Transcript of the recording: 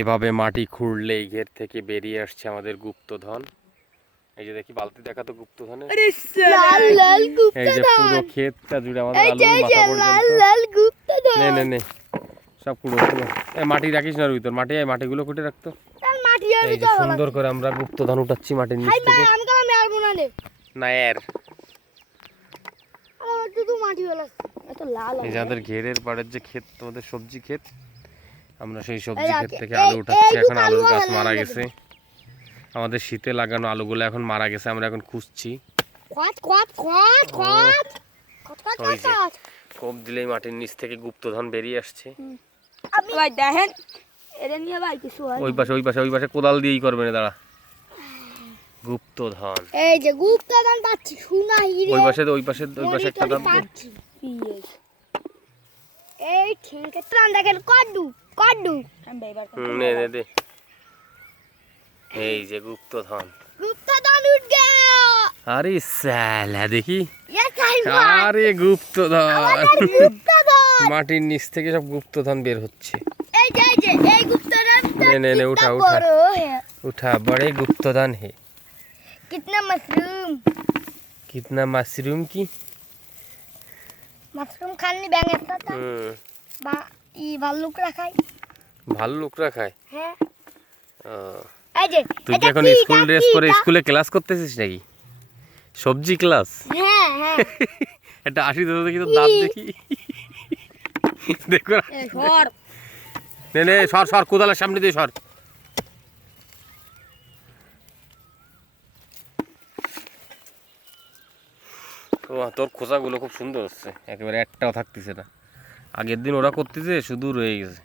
এভাবে মাটি খুঁড়লেই ঘের থেকে বেরিয়ে আসছে আমাদের গুপ্তধন। এই যে দেখি বালতি দেখা তো গুপ্তধনের, এই যে পুরো ক্ষেতটা জুড়ে আমাদের আলু মাথা পর্যন্ত। নে নে নে সব পুরো পুরো মাটি রাখিস না রুই, তোর মাটি মাটিগুলো কুটে রাখতো। এই যে সুন্দর করে আমরা গুপ্তধন উঠাচ্ছি মাটির নিচ থেকে। না এর এই যাদের ঘেরের পাড়ের যে ক্ষেত, তোমাদের সবজি ক্ষেত, আমরা সেই সবজি ক্ষেত থেকে আলু উঠাচ্ছি। এখন আলুর গাছ মারা গেছে, আমাদের শীতে লাগানো আলুগুলো এখন মারা গেছে, আমরা এখন খুঁজছি। কোপ দিলেই মাটির নিচ থেকে গুপ্তধন বেরিয়ে আসছে। ওই পাশে ওই পাশে ওই পাশে কোদাল দিয়েই করবে না, দাঁড়া। গুপ্তধন, এই যে গুপ্তধন পাচ্ছি, সোনা হিরে। ওই পাশে ওই পাশে ওই পাশে একটা দাও। এই ঠিকই তো দেখেন কড্ডু কড্ডু নে নে দে। এই যে গুপ্তধন, গুপ্তধন উঠ গয়া। আরে সালা দেখি, ये टाइम আরে গুপ্তধন, গুপ্তধন মাটির নিচ থেকে সব গুপ্তধন বের হচ্ছে। এই যে এই গুপ্তধন নে নে নে উঠা উঠা उठा, बड़े गुप्तधन है। कितना मशरूम, कितना मशरूम की मशरूम खाने बैंग आता था बा ई भालुक রাখাই, ভাল্লুকরা খায়। হ্যাঁ তুই কি এখন স্কুল ড্রেস পরে স্কুলে ক্লাস করতেছিস নাকি? সবজি ক্লাস? হ্যাঁ হ্যাঁ এটা আসি তো দেখি, তো দাঁত দেখি। দেখো সর নে নে সর সর, কোদালের সামনে দিয়ে সর। তোর খোসাগুলো খুব সুন্দর হচ্ছে, একেবারে একটাও থাকতেছে না। আগের দিন ওরা করতেছে, শুধু রয়ে গেছে।